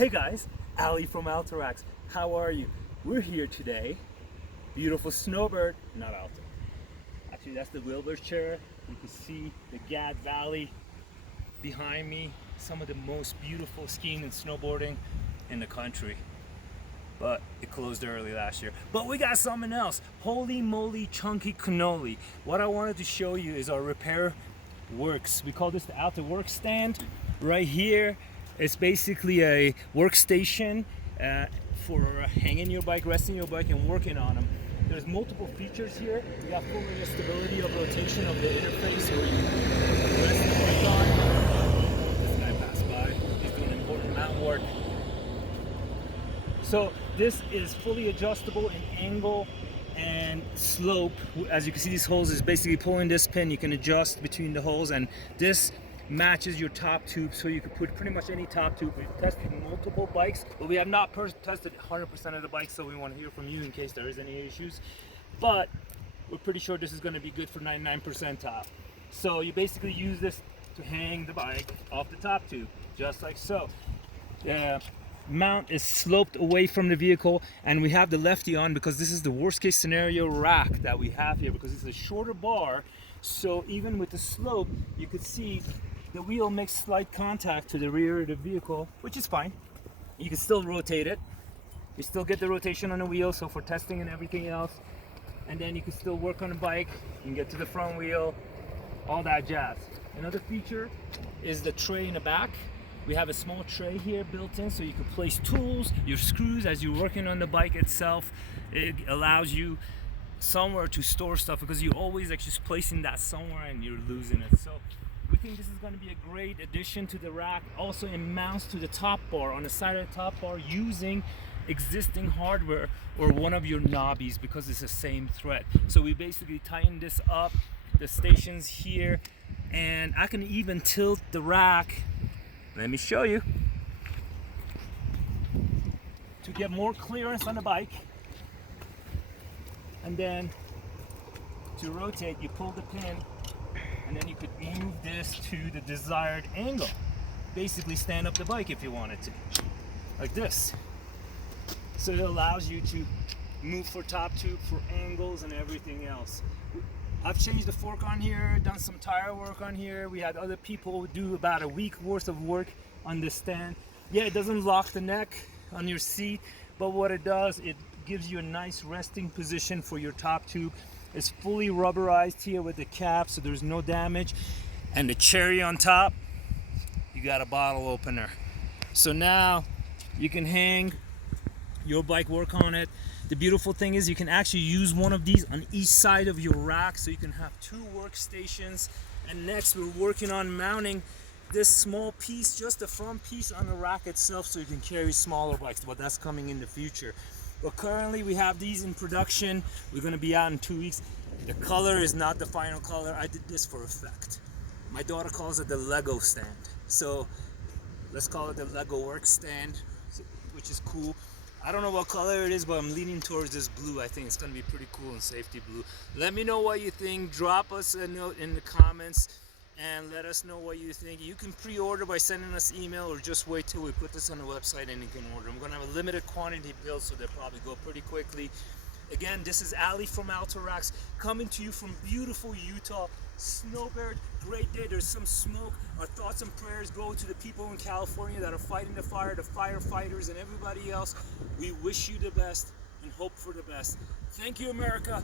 Hey guys, Ali from ALTA WORX. How are you? We're here today. Beautiful snowbird, not Alta. Actually, that's the Wilbur chair. You can see the Gad Valley behind me. Some of the most beautiful skiing and snowboarding in the country. But it closed early last year. But we got something else. Holy moly chunky cannoli. What I wanted to show you is our repair works. We call this the ALTA WORX stand. Right here, it's basically a workstation for hanging your bike, resting your bike, and working on them. There's multiple features here. You got full stability of rotation of the interface where you rest the bike on. This guy passed by. He's doing important mountain work. So this is fully adjustable in angle and slope. As you can see, these holes is basically pulling this pin. You can adjust between the holes, and this matches your top tube, so you can put pretty much any top tube. We've tested multiple bikes, but we have not tested 100% of the bikes, so we want to hear from you in case there is any issues. But we're pretty sure this is going to be good for 99% top. So you basically use this to hang the bike off the top tube, just like so. The mount is sloped away from the vehicle, and we have the lefty on because this is the worst case scenario rack that we have here, because it's a shorter bar. So even with the slope, you could see the wheel makes slight contact to the rear of the vehicle, which is fine. You can still rotate it. You still get the rotation on the wheel, so for testing and everything else. And then you can still work on the bike. You can get to the front wheel, all that jazz. Another feature is the tray in the back. We have a small tray here built in, so you can place tools, your screws as you're working on the bike itself. It allows you somewhere to store stuff, because you're always like just placing that somewhere and you're losing it. So we think this is going to be a great addition to the rack. Also, it mounts to the top bar, on the side of the top bar, using existing hardware or one of your knobbies, because it's the same thread. So we basically tighten this up, the stations here, and I can even tilt the rack. Let me show you. To get more clearance on the bike. And then to rotate, you pull the pin, and then you could move this to the desired angle. Basically stand up the bike if you wanted to, like this. So it allows you to move for top tube, for angles and everything else. I've changed the fork on here, done some tire work on here. We had other people do about a week worth of work on this stand. Yeah, it doesn't lock the neck on your seat, but what it does, it gives you a nice resting position for your top tube. It's fully rubberized here with the cap, so there's no damage. And the cherry on top, you got a bottle opener. So now you can hang your bike, work on it. The beautiful thing is you can actually use one of these on each side of your rack, so you can have two workstations. And next we're working on mounting this small piece, just the front piece, on the rack itself, so you can carry smaller bikes, but that's coming in the future. But currently we have these in production. We're going to be out in 2 weeks. The color is not the final color. I did this for effect. My daughter calls it the Lego stand. So let's call it the Lego WORX stand, which is cool. I don't know what color it is, but I'm leaning towards this blue. I think it's going to be pretty cool and safety blue. Let me know what you think. Drop us a note in the comments and let us know what you think. You can pre-order by sending us email, or just wait till we put this on the website and you can order. I'm going to have a limited quantity build, so they'll probably go pretty quickly. Again, this is Ali from ALTA WORX, coming to you from beautiful Utah. Snowbird, great day. There's some smoke. Our thoughts and prayers go to the people in California that are fighting the fire, the firefighters and everybody else. We wish you the best and hope for the best. Thank you, America.